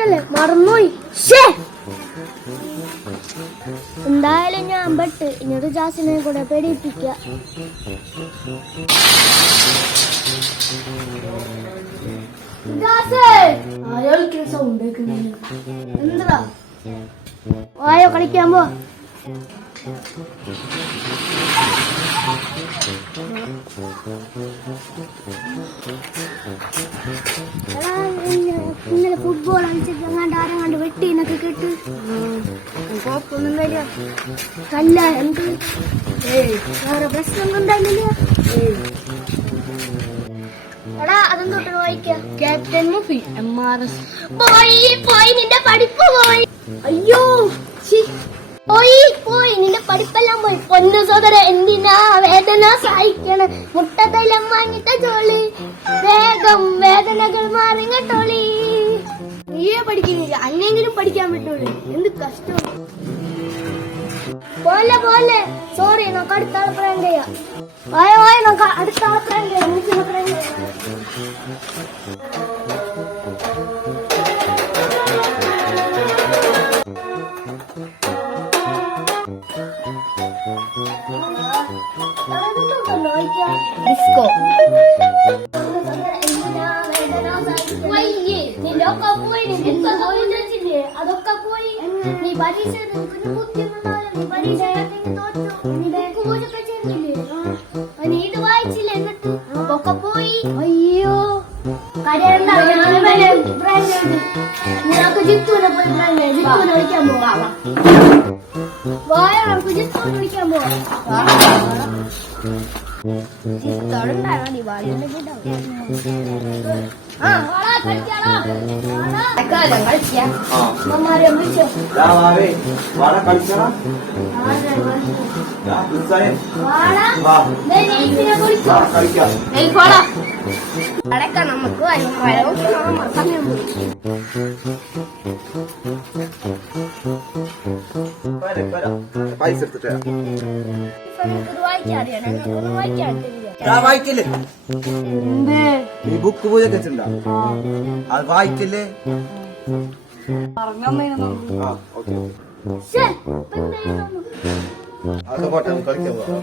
പറഞ്ഞിട്ടല്ലേ മറന്നുപോയി. എന്തായാലും ഞാൻ പെട്ട് ഇനിയൊരു ജാസിനെ കൂടെ പേടിപ്പിക്ക. എന്താ വായോ കളിക്കാൻ പോ. ഇന്നലെ ഫുട്ബോൾ കളിച്ചിട്ട് അങ്ങാണ്ട് ആരും കണ്ട് വെട്ടീന്നൊക്കെ കേട്ട് കുഴപ്പമൊന്നും വരിക കല്ല എന്ത് വേറെ പ്രശ്നം ഉണ്ടായില്ല. എടാ അതെന്തോട്ട് വായിക്കാം. ക്യാപ്റ്റൻ മുഫി MRS പോയി നിന്റെ പഠിപ്പ് പോയി. അയ്യോ പോയി നിന്റെ പഠിപ്പെല്ലാം പോയി. പൊന്നു സോദര എന്തിനാ വേദന സഹിക്കണ. മുട്ടത്തെല്ലാം വാങ്ങിട്ട ജോളി വേഗം വേദനകൾ മാറിങ്ങട്ടോളി. നീയേ പഠിക്കുന്നില്ല അന്നെങ്കിലും പഠിക്കാൻ പറ്റുള്ളൂ. എന്ത് കഷ്ടം. പോലെ സോറി നമുക്ക് അടുത്ത ആളെ പറയാൻ ചെയ്യാം. നമുക്ക് അടുത്ത ആളെ പറയാൻ ചെയ്യാം. ഡിസ്കോ അതൊക്കെ പോയി. നീ പരീക്ഷ നീത് വായിച്ചില്ല എന്നിട്ട് ഒക്കെ പോയി. അയ്യോ കരയണ്ട. നിനക്ക് ജിത്തുവിനെ പോയി ജിത്തുവിനെ വിളിക്കാൻ പോവാ. നമുക്ക് ജിത്തുവിനെ വിളിക്കാൻ പോവാ. അടക്കാം നമുക്ക് സമയം പോയി. പൈസ എടുത്തിട്ട് വായിക്കില്ലേ ഈ ബുക്ക് പൂജ വെച്ചിട്ടുണ്ടോ? അത് വായിക്കില്ലേ? അത് പോട്ടെ കളിക്കാൻ പോവാ.